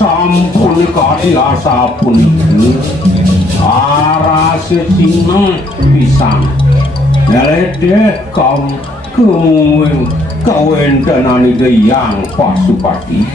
sampun kaya sapunika arase sineng pisan ngeledek kam kemuwing kawendanane Hyang Pasupati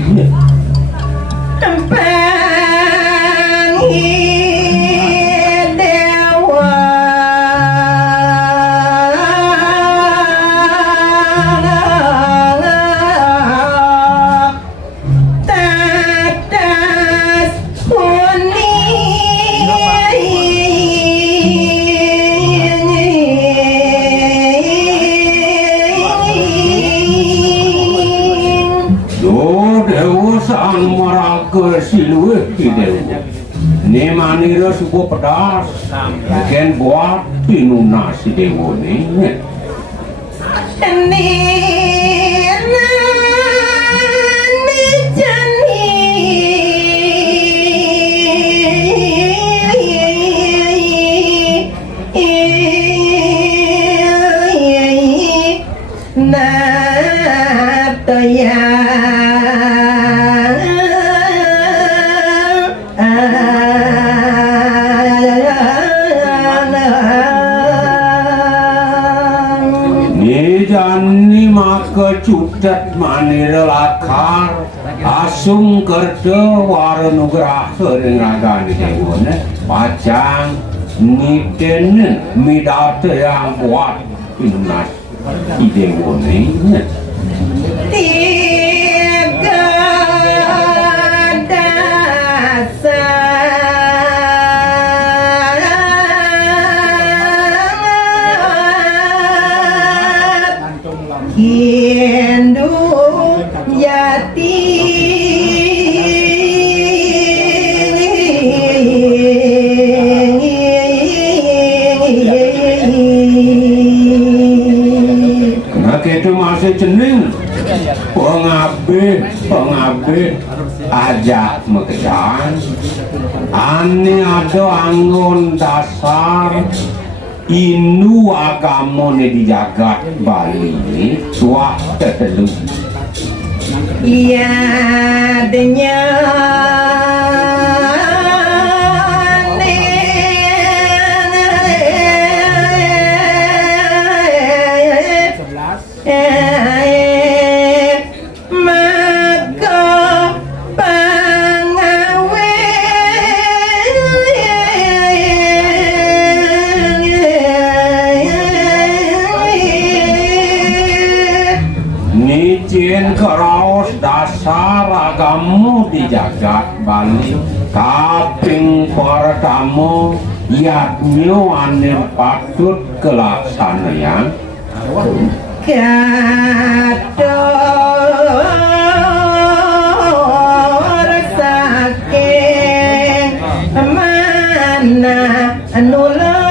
siluwe dewa ne manira suku pedas ken buat pinuna si dewa ne kecutet manira lakar asung kerja waranugrah sering ragane dewane pacang ngiten midate yang buat pinunas di dewane tiga jeneng pengabe ajak mekesan ane ada anggon dasar inu agama di jagat Bali ini suah tetelu iya denya keraos dasar agamu di jagat Bali kaping pertama yaknyo ane patut kelaksanaan kador saking mana anula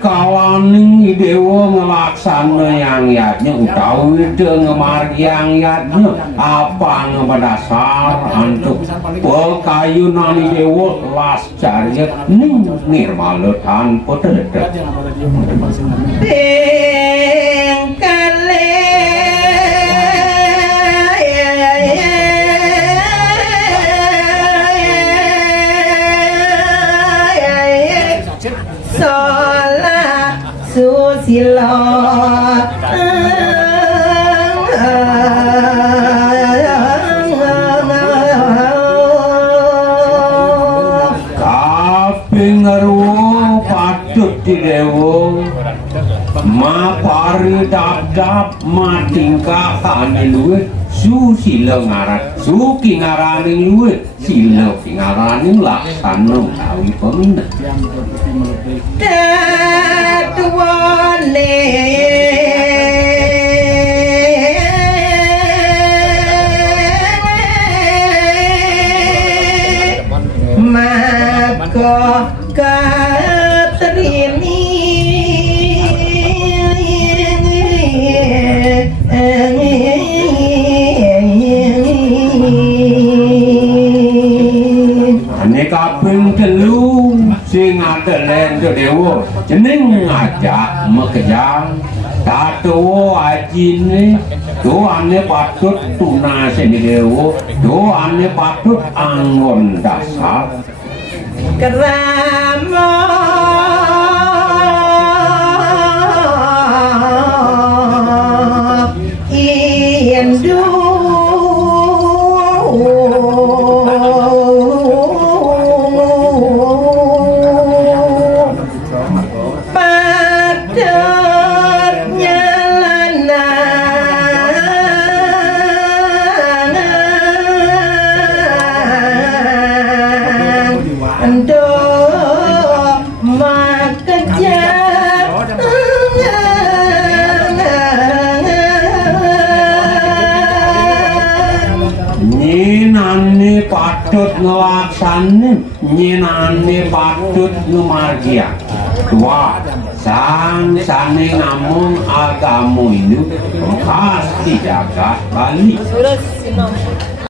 kawaning dewa ngelaksana yang yatnya utawi dengemar yang yatnya apa ngebadasar antuk pekayunan dewa las carya ning nirmaletan potedek susilo kaping ngeruh patut di dewa ma pari dap ma tingkah ane luwe su sila ngarat su kingarane luwe sila kingarane laksana utawi pemenang datuane sedewo jeneng ngajak mekejang tato ajine doane patut tunas sedewo doane patut anggon dasar kerama iendu nyenane patut ngelaksane nyenane patut ngemargia dua sang sane namun agamu ini khas dijaga kali